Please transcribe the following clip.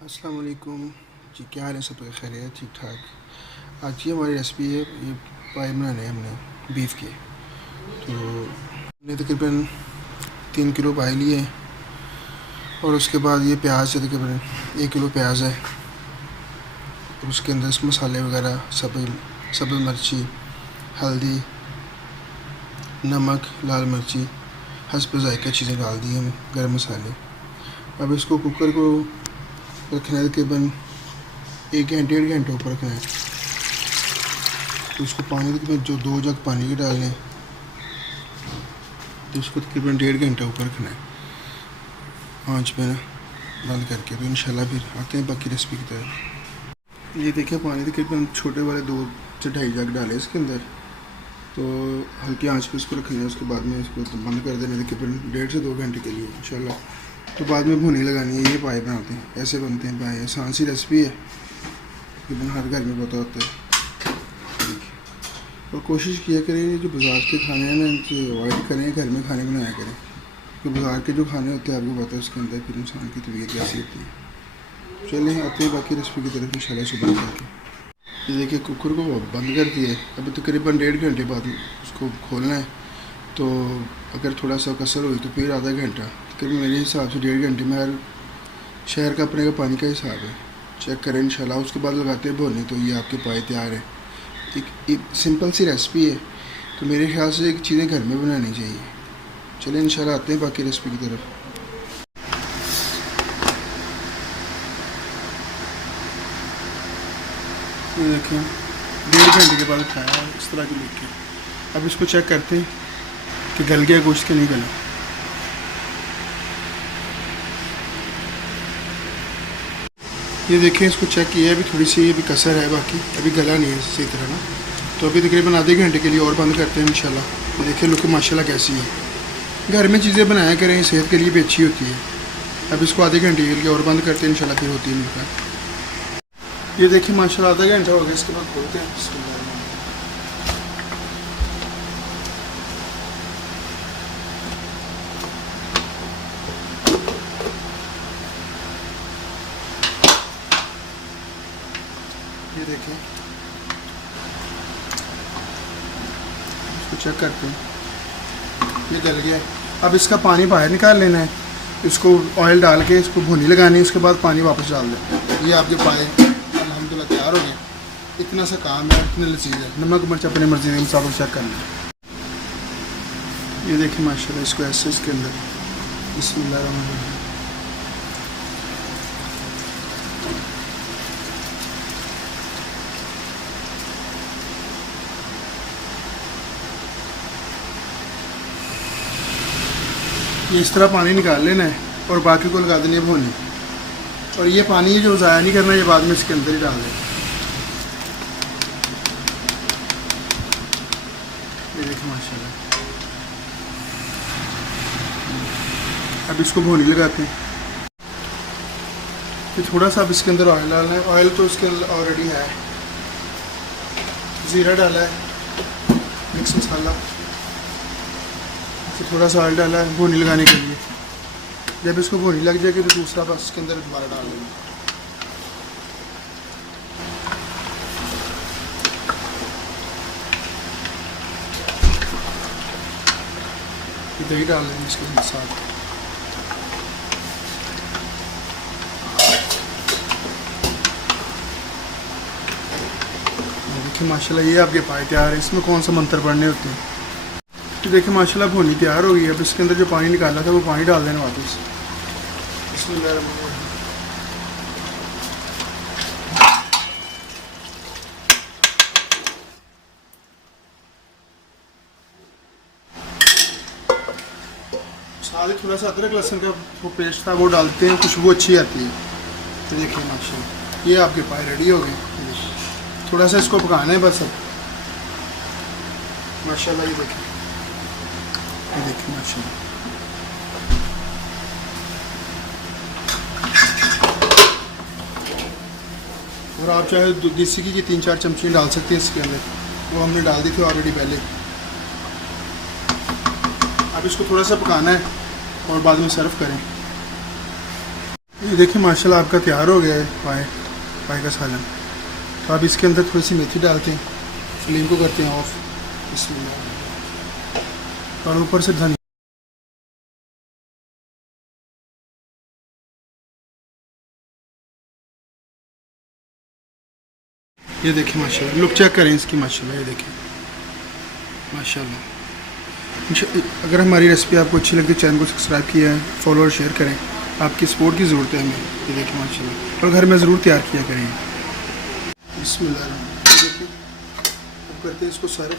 अस्सलाम वालेकुम जी। क्या हाल है? सब खैर है? ठीक ठाक। आज की हमारी रेसिपी है, ये पाए बनाने हैं हमने बीफ के। तो हमने तकरीबन 3 किलो पाए लिए और उसके बाद ये प्याज है, तकरीबन 1 किलो प्याज है और उसके अंदर मसाले वगैरह सब्ज़ मिर्ची, हल्दी, नमक, लाल मिर्ची, हस्ब ज़ायक़ा चीज़ें डाल दी हम, गर्म मसाले। अब इसको कुकर को रखना है तकरीबन 1 घंटे 1.5 घंटे ऊपर रखना है। तो उसको पानी तकरीबन जो 2 जग पानी के डालने हैं, तो उसको तकरीबन 1.5 घंटा ऊपर रखना है आँच पे ना, बंद करके। तो इंशाल्लाह फिर आते हैं बाकी रेसिपी की तरफ। ये देखिए पानी तकरीबन छोटे वाले 2 से 2.5 जग डाले इसके अंदर। तो हल्की आँच पे इसको रखना है। उसके बाद में इसको बंद कर देना तकरीबन 1.5 से 2 घंटे के लिए इंशाल्लाह। तो बाद में भुनी लगानी है। ये पाए बनाते हैं, ऐसे बनते हैं पाए। आसान सी रेसिपी है, तकरीबन हर घर में पता होता है। और कोशिश किया करें जो बाज़ार के खाने हैं ना, इनसे अवॉइड करें, घर में खाने बनाया करें। क्योंकि बाज़ार के जो खाने होते हैं आपको पता है उसके अंदर फिर इंसान की तबीयत कैसी होती है। चलें आते हैं बाकी रेसिपी की तरफ इंशाल्लाह सुबह करके। ये देखिए कुकर को बंद कर दिया है। अभी तकरीबन 1.5 घंटे बाद उसको खोलना है। तो अगर थोड़ा सा कसर हुई तो फिर आधा घंटा, तकरीबन मेरे हिसाब से 1.5 घंटे में। हर शहर का अपने का पानी का हिसाब है, चेक करें इंशाल्लाह। उसके बाद लगाते हैं भुनने। तो ये आपके पाए तैयार है। एक सिंपल सी रेसिपी है, तो मेरे ख्याल से एक चीज़ें घर में बनानी चाहिए। चलें इंशाल्लाह आते हैं बाकी रेसिपी की तरफ। ये देखें 1.5 घंटे के बाद उठाया इस तरह की लेके। अब इसको चेक करते हैं कि गल गया गोश्त के नहीं गला। ये देखें इसको चेक किया है, अभी थोड़ी सी अभी कसर है, बाकी अभी गला नहीं है सही तरह ना। तो अभी तकरीबन आधे घंटे के लिए और बंद करते हैं इंशाल्लाह। ये देखिए लुक माशाल्लाह कैसी है। घर में चीज़ें बनाया करें, सेहत के लिए भी अच्छी होती है। अब इसको आधे घंटे के लिए और बंद करते हैं इंशाल्लाह, फिर होती है मिलकर। ये देखिए माशाल्लाह आधा घंटा हो गया। इसके बाद खोलते हैं। ये देखें, इसको चेक करते हैं, ये गल गया है। अब इसका पानी बाहर निकाल लेना है। इसको ऑयल डाल के इसको भुनी लगानी है। उसके बाद पानी वापस डाल दें। ये आपके पाए अल्हम्दुलिल्लाह तैयार हो गए। इतना सा काम है, इतनी लजीज है। नमक मिर्च अपनी मर्जी के मुताबिक चेक करना है। ये देखिए माशाल्लाह इसको ऐसे इसके अंदर बिस्मिल्लाह। ये इस तरह पानी निकाल लेना है और बाकी को लगा देनी है भुनी। और ये पानी जो ज़ाया नहीं करना, ये बाद में इसके अंदर ही डाल दें। ये देखिए माशाल्लाह। अब इसको भुनी लगाते हैं। फिर थोड़ा सा अब इसके अंदर ऑयल डालना है। ऑयल तो इसके अंदर ऑलरेडी है। ज़ीरा डाला है, मिक्स मसाला, थोड़ा सा ऑयल डाला है भुनी लगाने के लिए। जब इसको भुनी लग जाएगी तो दूसरा बस इसके अंदर दोबारा डाल देंगे। दही डाल देंगे इसके साथ। देखिए माशाल्लाह ये आपके पाए तैयार है। इसमें कौन सा मंत्र पढ़ने होते हैं। तो देखिए माशाल्लाह भुनी तैयार हो गई है। अब इसके अंदर जो पानी निकाला था वो पानी डाल देना वापस। साथ ही थोड़ा सा अदरक लहसुन का वो पेस्ट था वो डालते हैं, खुशबू अच्छी आती है। तो देखिए माशाल्लाह ये आपके पाए रेडी हो गए। थोड़ा सा इसको पकाना है बस अब। माशाल्लाह ये देखिए माशाल्लाह। और आप चाहे देसी घी की 3-4 चमची डाल सकते हैं इसके अंदर, वो हमने डाल दी थी ऑलरेडी पहले। अब इसको थोड़ा सा पकाना है और बाद में सर्व करें। ये देखिए माशाल्लाह आपका तैयार हो गया है पाए पाए का सालन। तो आप इसके अंदर थोड़ी सी मेथी डालते हैं, फ्लेम को करते हैं ऑफ, बिस्मिल्लाह, और ऊपर से धनिया। ये देखिए माशाल्लाह, लुक चेक करें इसकी माशाल्लाह, ये देखिए माशाल्लाह। अगर हमारी रेसिपी आपको अच्छी लगती है, चैनल को सब्सक्राइब किया है, फॉलो और शेयर करें, आपकी सपोर्ट की ज़रूरत है हमें। ये देखिए माशाल्लाह, और घर में ज़रूर तैयार किया करें। बिस्मिल्लाह, देखिए अब करते हैं इसको सर्व।